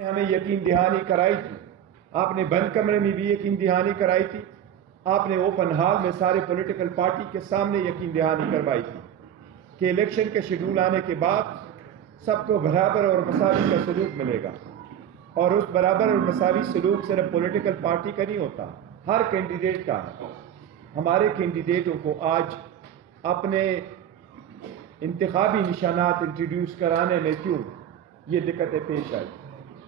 ہمیں یقین دہانی کرائی تھی، آپ نے بند کمرے میں بھی یقین دہانی کرائی تھی، آپ نے اوپن ہال میں سارے پولیٹیکل پارٹی کے سامنے یقین دہانی کروائی تھی کہ الیکشن کے شیڈول آنے کے بعد سب کو برابر اور مساوی کا سلوک ملے گا، اور اس برابر اور مساوی سلوک صرف پولیٹیکل پارٹی کا نہیں ہوتا، ہر کینڈیڈیٹ کا ہے۔ ہمارے کینڈیڈیٹوں کو آج اپنے انتخابی نشانات انٹروڈیوس کرانے میں کیوں یہ دقتیں پیش آئی،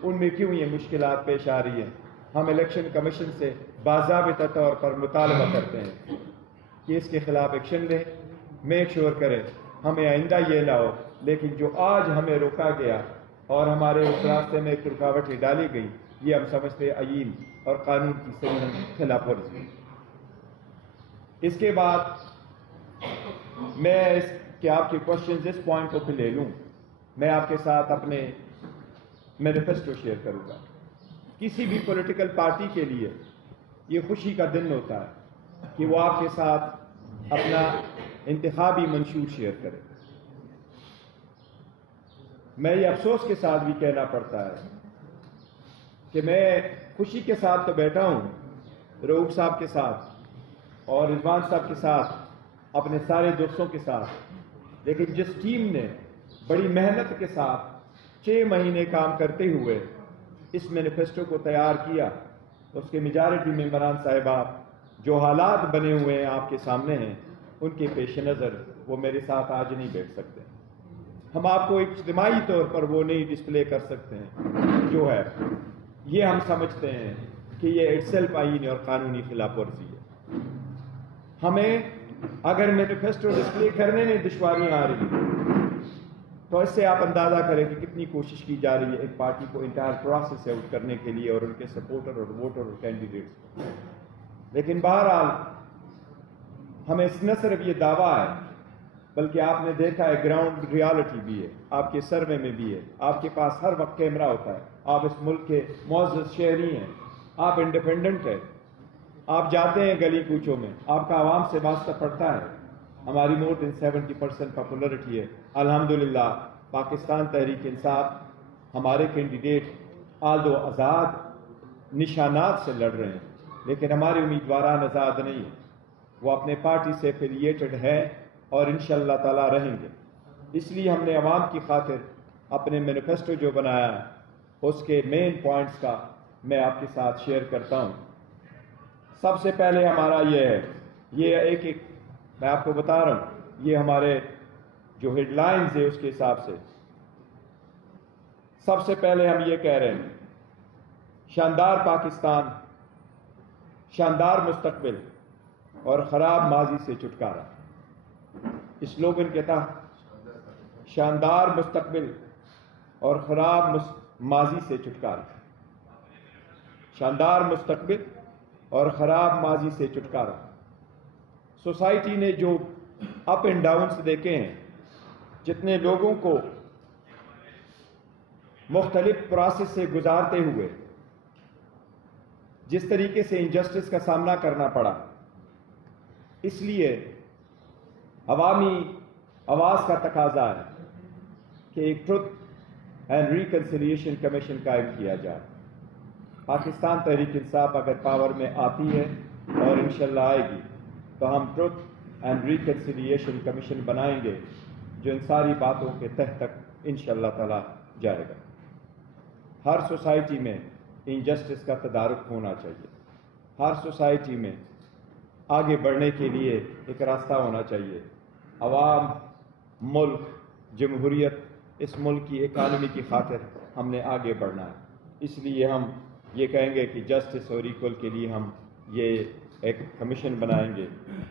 ان میں کیوں یہ مشکلات پیش آ رہی ہیں، ہم الیکشن کمیشن سے باضابطہ طور پر مطالبہ کرتے ہیں کہ اس کے خلاف ایکشن لیں، میک شور کریں ہمیں آئندہ یہ نہ ہو، لیکن جو آج ہمیں روکا گیا اور ہمارے اس راستے میں ایک رکاوٹیں ڈالی گئی، یہ ہم سمجھتے ہیں آئین اور قانون کی صحیح خلاف ورزی۔ اس کے بعد میں کہ آپ کے کوشچنز اس پوائنٹ کو پہ لے لوں، میں آپ کے ساتھ اپنے مینیفیسٹو شیئر کروں گا۔ کسی بھی پولیٹیکل پارٹی کے لیے یہ خوشی کا دن ہوتا ہے کہ وہ آپ کے ساتھ اپنا انتخابی منشور شیئر کرے۔ میں یہ افسوس کے ساتھ بھی کہنا پڑتا ہے کہ میں خوشی کے ساتھ تو بیٹھا ہوں رؤوف صاحب کے ساتھ اور رضوان صاحب کے ساتھ، اپنے سارے دوستوں کے ساتھ، لیکن جس ٹیم نے بڑی محنت کے ساتھ 6 مہینے کام کرتے ہوئے اس مینیفیسٹو کو تیار کیا، اس کے میجارٹی ممبران صاحبات جو حالات بنے ہوئے ہیں آپ کے سامنے ہیں، ان کے پیش نظر وہ میرے ساتھ آج نہیں بیٹھ سکتے۔ ہم آپ کو اجتماعی طور پر وہ نہیں ڈسپلے کر سکتے ہیں جو ہے، یہ ہم سمجھتے ہیں کہ یہ اٹسیلف آئینی اور قانونی خلاف ورزی ہے۔ ہمیں اگر مینیفیسٹو ڈسپلے کرنے میں دشواریاں آ رہی ہیں تو اس سے آپ اندازہ کریں کہ کتنی کوشش کی جا رہی ہے ایک پارٹی کو انٹائر پروسیس سے آؤٹ کرنے کے لیے اور ان کے سپورٹر اور ووٹر اور کینڈیڈیٹس۔ لیکن بہرحال ہمیں نہ صرف یہ دعویٰ ہے بلکہ آپ نے دیکھا ہے گراؤنڈ ریالٹی بھی ہے، آپ کے سروے میں بھی ہے، آپ کے پاس ہر وقت کیمرہ ہوتا ہے، آپ اس ملک کے معزز شہری ہیں، آپ انڈیپینڈنٹ ہیں، آپ جاتے ہیں گلی کوچوں میں، آپ کا عوام سے واسطہ پڑتا ہے۔ ہماری مور دین 70% پاپولرٹی ہے الحمدللہ۔ پاکستان تحریک انصاف ہمارے کینڈیڈیٹ آلدو آزاد نشانات سے لڑ رہے ہیں، لیکن ہمارے امیدواران آزاد نہیں ہیں، وہ اپنے پارٹی سے ایفیلیٹڈ ہے اور انشاءاللہ تعالی رہیں گے۔ اس لیے ہم نے عوام کی خاطر اپنے مینیفیسٹو جو بنایا ہے اس کے مین پوائنٹس کا میں آپ کے ساتھ شیئر کرتا ہوں۔ سب سے پہلے ہمارا یہ ہے، یہ ایک میں آپ کو بتا رہا ہوں، یہ ہمارے جو ہیڈ لائنز ہے اس کے حساب سے سب سے پہلے ہم یہ کہہ رہے ہیں، شاندار پاکستان، شاندار مستقبل اور خراب ماضی سے چھٹکارا۔ اس سلوگن کے تحت شاندار مستقبل اور خراب ماضی سے چھٹکارا، شاندار مستقبل اور خراب ماضی سے چھٹکارا۔ سوسائٹی نے جو اپ اینڈ ڈاؤنس دیکھے ہیں، جتنے لوگوں کو مختلف پروسیس سے گزارتے ہوئے جس طریقے سے انجسٹس کا سامنا کرنا پڑا، اس لیے عوامی آواز کا تقاضا ہے کہ ایک ٹروتھ اینڈ ریکنسیلیشن کمیشن قائم کیا جائے۔ پاکستان تحریک انصاف اگر پاور میں آتی ہے اور انشاءاللہ آئے گی تو ہم ٹروتھ اینڈ ریکنسیلیشن کمیشن بنائیں گے جو ان ساری باتوں کے تہ تک انشاءاللہ تعالی جائے گا۔ ہر سوسائٹی میں انجسٹس کا تدارک ہونا چاہیے، ہر سوسائٹی میں آگے بڑھنے کے لیے ایک راستہ ہونا چاہیے۔ عوام، ملک، جمہوریت، اس ملک کی اکانومی کی خاطر ہم نے آگے بڑھنا ہے، اس لیے ہم یہ کہیں گے کہ جسٹس اور ایکول کے لیے ہم یہ ایک کمیشن بنائیں گے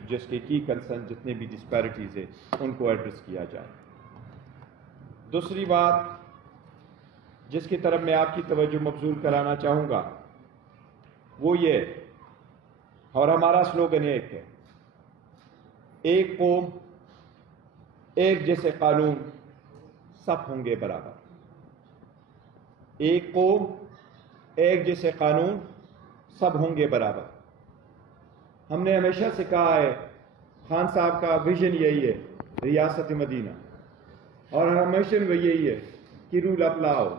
جس کے کی کنسرن جتنے بھی ڈسپیرٹیز ہیں ان کو ایڈریس کیا جائے۔ دوسری بات جس کی طرف میں آپ کی توجہ مبذول کرانا چاہوں گا وہ یہ، اور ہمارا سلوگن ایک ہے، ایک قوم ایک جیسے قانون، سب ہوں گے برابر۔ ایک قوم ایک جیسے قانون، سب ہوں گے برابر۔ ہم نے ہمیشہ سے کہا ہے، خان صاحب کا ویژن یہی ہے ریاست مدینہ، اور ہمیشہ وہ یہی ہے کہ رول اپ لا ہو،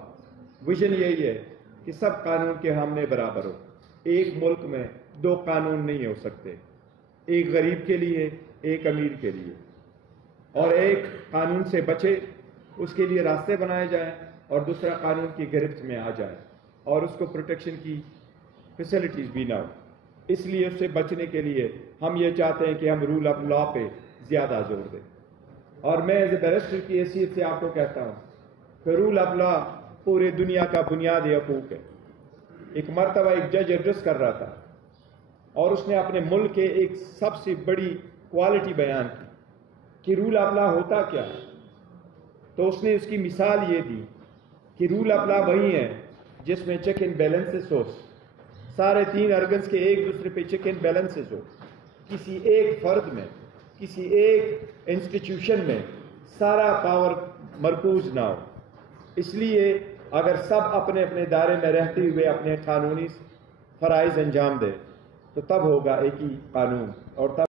ویژن یہی ہے کہ سب قانون کے سامنے برابر ہو. ایک ملک میں دو قانون نہیں ہو سکتے، ایک غریب کے لیے ایک امیر کے لیے، اور ایک قانون سے بچے اس کے لیے راستے بنائے جائیں اور دوسرا قانون کی گرفت میں آ جائے اور اس کو پروٹیکشن کی فیسلٹیز بھی نہ ہو. اس لیے اس سے بچنے کے لیے ہم یہ چاہتے ہیں کہ ہم رول آف لا پہ زیادہ زور دیں. اور میں ایز اے بیرسٹر کی حیثیت سے آپ کو کہتا ہوں کہ رول آف لا پورے دنیا کا بنیادی حقوق ہے. ایک مرتبہ ایک جج ایڈریس کر رہا تھا اور اس نے اپنے ملک کے ایک سب سے بڑی کوالٹی بیان کی کہ رول آف لا ہوتا کیا ہے. تو اس نے اس کی مثال یہ دی کہ رول آف لا وہی ہے جس میں چیک اینڈ بیلنسز ہو، سارے 3 ارگنز کے ایک دوسرے پہ چیک اینڈ بیلنسز ہو، کسی ایک فرد میں کسی ایک انسٹیٹیوشن میں سارا پاور مرکوز نہ ہو. اس لیے اگر سب اپنے اپنے دائرے میں رہتے ہوئے اپنے قانونی فرائض انجام دے تو تب ہوگا ایک ہی قانون اور تب